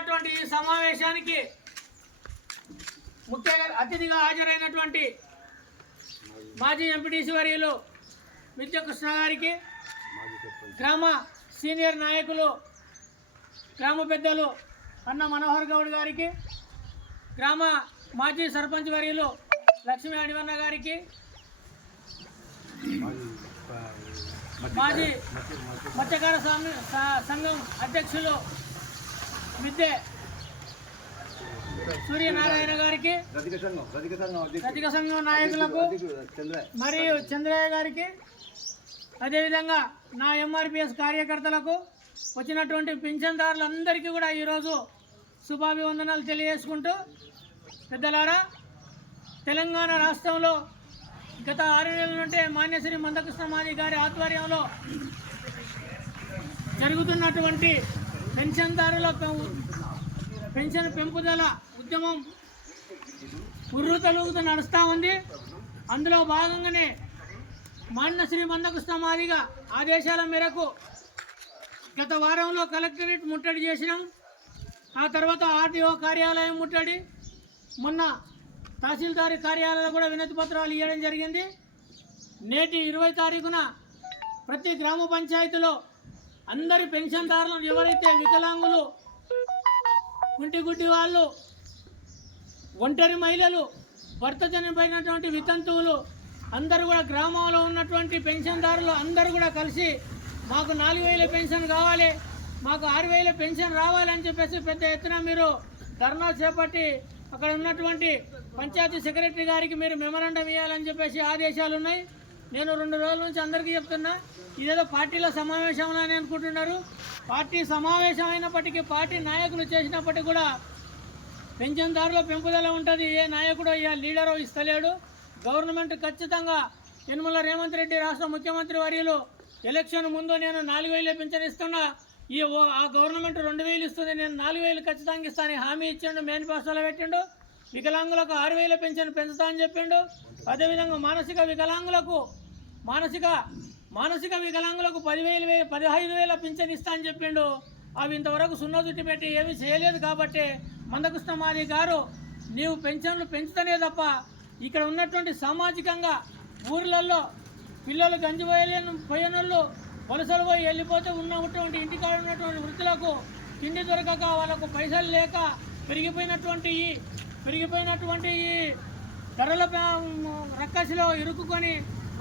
జరుగుతున్నటువంటి ఈ సమావేశానికి ముఖ్య అతిథిగా హాజరైనటువంటి మాజీ ఎంపీటీసీ వర్యులు విద్యాకృష్ణ గారికి గ్రామ సీనియర్ నాయకులు గ్రామ పెద్దలు అన్న మనోహర్ గౌడ్ గారికి గ్రామ మాజీ సర్పంచ్ వర్యులు లక్ష్మీ అడివన్న గారికి మాజీ మత్స్యకార సంఘం అధ్యక్షులు మిద్దె సూర్యనారాయణ గారికి రతిక సంఘం నాయకులకు మరియు చంద్రయ్య గారికి అదేవిధంగా నా ఎంఆర్పిఎస్ కార్యకర్తలకు వచ్చినటువంటి పింఛన్దారులందరికీ కూడా ఈరోజు శుభాభివందనాలు తెలియజేసుకుంటూ పెద్దలారా తెలంగాణ రాష్ట్రంలో గత ఆరు నెలల నుండి మాన్యశ్రీ మందకృష్ణ మాది గారి ఆధ్వర్యంలో జరుగుతున్నటువంటి పెన్షన్దారుల పెం- పెన్షన్ పెంపుదల ఉద్యమం ఉర్రుతలుగుతూ నడుస్తూ ఉంది. అందులో భాగంగానే మాన్న శ్రీ మందకృష్ణ మాదిగా ఆదేశాల మేరకు గత వారంలో కలెక్టరేట్ ముట్టడి చేసినాం. ఆ తర్వాత ఆర్టీఓ కార్యాలయం ముట్టడి. మొన్న తహసీల్దారి కార్యాలయంలో కూడా వినతి పత్రాలు ఇవ్వడం జరిగింది. నేటి ఇరవై తారీఖున ప్రతి గ్రామ పంచాయతీలో అందరి పెన్షన్దారులను ఎవరైతే వికలాంగులు కుంటి గుడ్డి వాళ్ళు ఒంటరి మహిళలు భర్త చనిపోయినటువంటి వితంతువులు అందరూ కూడా గ్రామంలో ఉన్నటువంటి పెన్షన్దారులు అందరూ కూడా కలిసి మాకు నాలుగు వేల పెన్షన్ కావాలి మాకు ఆరు వేల పెన్షన్ రావాలని చెప్పేసి పెద్ద ఎత్తున మీరు ధర్నా చేపట్టి అక్కడ ఉన్నటువంటి పంచాయతీ సెక్రటరీ గారికి మీరు మెమరాండం ఇవ్వాలని చెప్పేసి ఆదేశాలు ఉన్నాయి నేను రెండు రోజుల నుంచి అందరికీ చెప్తున్నా ఇదేదో పార్టీల సమావేశం అని అనుకుంటున్నారు. పార్టీ సమావేశం అయినప్పటికీ పార్టీ నాయకులు చేసినప్పటికీ కూడా పెన్షన్దారుల పెంపుదల ఉంటుంది. ఏ నాయకుడు ఏ లీడరో ఇస్తలేడు. గవర్నమెంట్ ఖచ్చితంగా యనమల రేవంత్ రెడ్డి రాష్ట్ర ముఖ్యమంత్రి వర్యులు ఎలక్షన్ ముందు నేను నాలుగు వేలు పెన్షన్ ఇస్తున్నా. ఈ ఓ- ఆ గవర్నమెంట్ రెండు వేలు ఇస్తుంది. నేను నాలుగు వేలు ఖచ్చితంగా ఇస్తానని హామీ ఇచ్చిండు మేనిఫెస్టోలో పెట్టిండు. వికలాంగులకు ఆరు వేల పెన్షన్ పెంచుతా అని చెప్పిండు. అదేవిధంగా మానసిక వికలాంగులకు మానసిక మానసిక వికలాంగులకు పదివేలు వే పదిహైదు వేల పింఛన్ ఇస్తా అని చెప్పిండు. అవి ఇంతవరకు సున్నా చుట్టి పెట్టి ఏమీ చేయలేదు కాబట్టి మందకృష్ణ మాది గారు నీవు పెన్షన్లు పెంచుతనే తప్ప ఇక్కడ ఉన్నటువంటి సామాజికంగా ఊర్లలో పిల్లలు గంజి పోయలేని పోయినోళ్ళు వలసలు పోయి వెళ్ళిపోతే ఉన్నటువంటి ఇంటికాడ ఉన్నటువంటి వృత్తులకు తిండి దొరకక వాళ్ళకు పైసలు లేక పెరిగిపోయినటువంటి ఈ పెరిగిపోయినటువంటి ఈ ధరల రక్కసిలో ఇరుక్కుకొని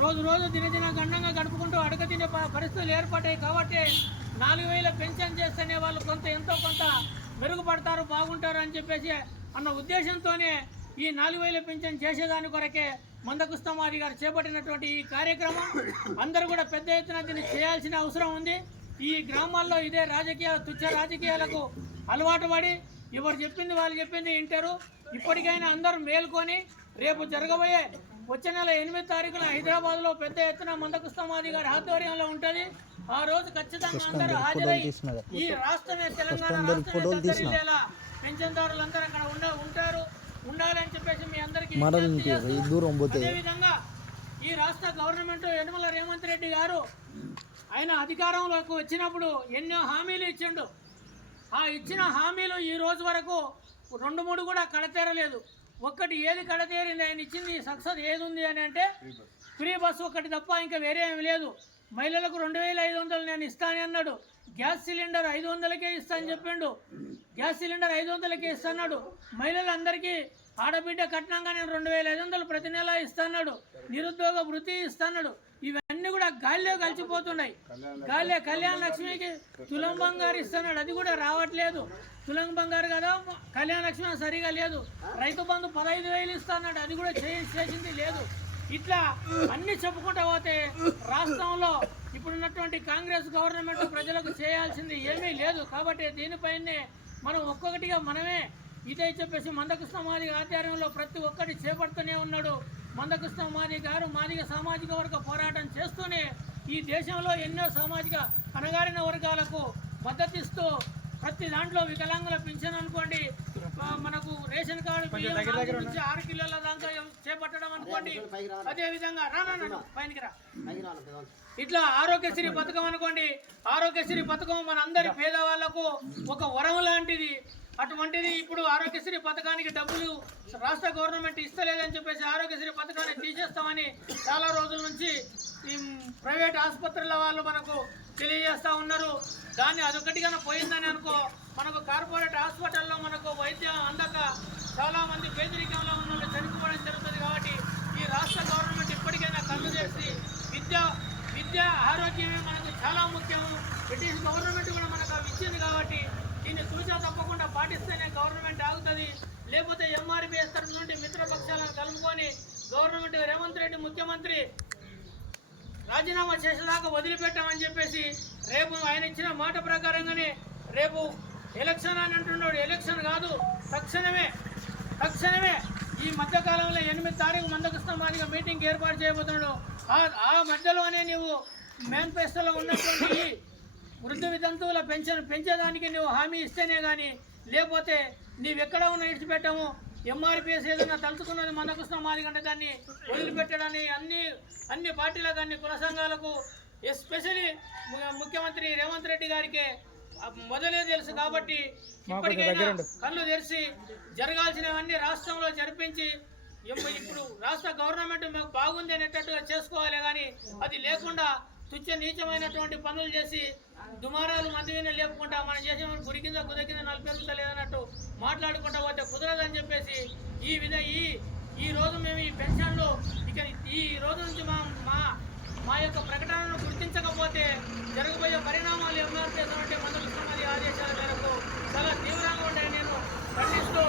రోజు రోజు దినదిన గండంగా గడుపుకుంటూ అడగ తినే పరిస్థితులు ఏర్పడ్డాయి కాబట్టి నాలుగు వేల పెన్షన్ చేస్తేనే వాళ్ళు కొంత ఎంతో కొంత మెరుగుపడతారు బాగుంటారు అని చెప్పేసి అన్న ఉద్దేశంతోనే ఈ నాలుగు వేల పెన్షన్ చేసేదాని కొరకే మందకుస్తమాది గారు చేపట్టినటువంటి ఈ కార్యక్రమం. అందరూ కూడా పెద్ద ఎత్తున దీన్ని చేయాల్సిన అవసరం ఉంది. ఈ గ్రామాల్లో ఇదే రాజకీయ తుచ్చ రాజకీయాలకు అలవాటు పడి ఎవరు చెప్పింది వాళ్ళు చెప్పింది వింటారు. ఇప్పటికైనా అందరూ మేల్కొని రేపు జరగబోయే వచ్చే నెల ఎనిమిది తారీఖున హైదరాబాద్లో పెద్ద ఎత్తున మందకుస్తమాది గారి ఆధ్వర్యంలో ఉంటుంది. ఆ రోజు ఖచ్చితంగా అందరూ హాజరై ఈ రాష్ట్రమే తెలంగాణ దత్తరిల్లేలా పెన్షన్దారులందరూ అక్కడ ఉండ ఉంటారు. ఉండాలని చెప్పేసి మీ అందరికీ దూరం పోతే అదేవిధంగా ఈ రాష్ట్ర గవర్నమెంట్ యనమల రేవంత్ రెడ్డి గారు ఆయన అధికారంలోకి వచ్చినప్పుడు ఎన్నో హామీలు ఇచ్చిండు. ఆ ఇచ్చిన హామీలు ఈ రోజు వరకు రెండు మూడు కూడా కడతేరలేదు. ఒక్కటి ఏది కడతేరింది ఆయన ఇచ్చింది సక్సెస్ ఏది ఉంది అని అంటే ఫ్రీ బస్సు ఒకటి తప్ప ఇంకా వేరే ఏమి లేదు. మహిళలకు రెండు వేల ఐదు వందలు నేను ఇస్తానని అన్నాడు. గ్యాస్ సిలిండర్ ఐదు వందలకే ఇస్తా అని చెప్పిండు. గ్యాస్ సిలిండర్ ఐదు వందలకే ఇస్తాడు మహిళలందరికీ ఆడబిడ్డ కట్నంగా నేను రెండు వేల ఐదు వందలు ప్రతి నెల ఇస్తాడు నిరుద్యోగ వృత్తి ఇస్తాడు ఇవన్నీ కూడా గాలిలో కలిసిపోతున్నాయి. గాలిలో కళ్యాణ లక్ష్మికి తులం బంగారు ఇస్తున్నాడు అది కూడా రావట్లేదు. తులం బంగారు కదా కళ్యాణ లక్ష్మి సరిగా లేదు. రైతు బంధు పదహైదు వేలు ఇస్తున్నాడు అది కూడా చేసింది లేదు. ఇట్లా అన్ని చెప్పుకుంటా పోతే రాష్ట్రంలో ఇప్పుడున్నటువంటి కాంగ్రెస్ గవర్నమెంట్ ప్రజలకు చేయాల్సింది ఏమీ లేదు. కాబట్టి దీనిపైనే మనం ఒక్కొక్కటిగా మనమే ఇదే చెప్పేసి మందకృష్ణ మాదిగ ఆధ్వర్యంలో ప్రతి ఒక్కటి చేపడుతూనే ఉన్నాడు. మందకృష్ణ మాది గారు మాదిగ సామాజిక వర్గ పోరాటం చేస్తూనే ఈ దేశంలో ఎన్నో సామాజిక అణగారిన వర్గాలకు మద్దతిస్తూ ప్రతి దాంట్లో వికలాంగుల పింఛన్ అనుకోండి మనకు రేషన్ కార్డు నుంచి ఆరు కిలోల దాకా చేపట్టడం అనుకోండి. అదే విధంగా రానా పైనకి రా. ఇట్లా ఆరోగ్యశ్రీ పథకం అనుకోండి. ఆరోగ్యశ్రీ పథకం మన అందరి పేదవాళ్ళకు ఒక వరం లాంటిది. అటువంటిది ఇప్పుడు ఆరోగ్యశ్రీ పథకానికి డబ్బులు రాష్ట్ర గవర్నమెంట్ ఇస్తలేదని చెప్పేసి ఆరోగ్యశ్రీ పథకాన్ని తీసేస్తామని చాలా రోజుల నుంచి ఈ ప్రైవేట్ ఆసుపత్రుల వాళ్ళు మనకు తెలియజేస్తా ఉన్నారు. దాన్ని అదొకటిగానే పోయిందని అనుకో మనకు కార్పొరేట్ అందక చాలా మంది పేదరికంలో ఉన్న వాళ్ళు చనిపోవడం జరుగుతుంది కాబట్టి ఈ రాష్ట్ర గవర్నమెంట్ ఇప్పటికైనా కళ్ళు చేసి విద్య విద్య ఆరోగ్యమే మనకు చాలా ముఖ్యము. బ్రిటిష్ గవర్నమెంట్ కూడా మనకు అవి ఇచ్చింది కాబట్టి దీన్ని సూచన తప్పకుండా పాటిస్తేనే గవర్నమెంట్ ఆగుతుంది. లేకపోతే ఎంఆర్పిఎస్ తరఫు నుండి మిత్రపక్షాలను కలుపుకొని గవర్నమెంట్ రేవంత్ రెడ్డి ముఖ్యమంత్రి రాజీనామా చేసేదాకా వదిలిపెట్టామని చెప్పేసి రేపు ఆయన ఇచ్చిన మాట ప్రకారంగానే రేపు ఎలక్షన్ అని అంటున్నాడు. ఎలక్షన్ కాదు తక్షణమే తక్షణమే ఈ మధ్యకాలంలో ఎనిమిది తారీఖు మందకృష్ణ మీటింగ్ ఏర్పాటు చేయబోతున్నాడు. ఆ ఆ మధ్యలోనే నీవు మేనిఫెస్టోలో ఉన్నటువంటి ఈ వృద్ధ వితంతువుల పెన్షన్ పెంచేదానికి నువ్వు హామీ ఇస్తేనే కానీ లేకపోతే నీవెక్కడ ఉన్న విడిచిపెట్టాము ఎంఆర్పిఎస్ ఏదైనా తలుచుకున్నది మందకృష్ణ మాదిగంటే దాన్ని వదిలిపెట్టడాన్ని అన్ని అన్ని పార్టీలకు అన్ని కుల సంఘాలకు ఎస్పెషలీ ముఖ్యమంత్రి రేవంత్ రెడ్డి గారికి మొదలే తెలుసు కాబట్టి ఇప్పటికైనా కళ్ళు తెరిచి జరగాల్సినవన్నీ రాష్ట్రంలో జరిపించి ఇప్పు- ఇప్పుడు రాష్ట్ర గవర్నమెంట్ మాకు బాగుంది అనేటట్టుగా చేసుకోవాలి కానీ అది లేకుండా తుచ్చ నీచమైనటువంటి పనులు చేసి దుమారాలు మందిని లేపుకుంటా మనం చేసే గుడి కింద గుద కింద నలిపెరుగుతా లేదన్నట్టు మాట్లాడుకుంటా పోతే కుదరదని చెప్పేసి ఈ విధ ఈ ఈ రోజు మేము ఈ పెన్షన్లు ఇక ఈ రోజు నుంచి మా మా మా యొక్క ప్రకటనను గుర్తించకపోతే జరగబోయే పరిణామాలు ఏమన్నా మనకు సమాధి ఆదేశాల మేరకు చాలా తీవ్రంగా ఉంటాయని నేను ఖండిస్తూ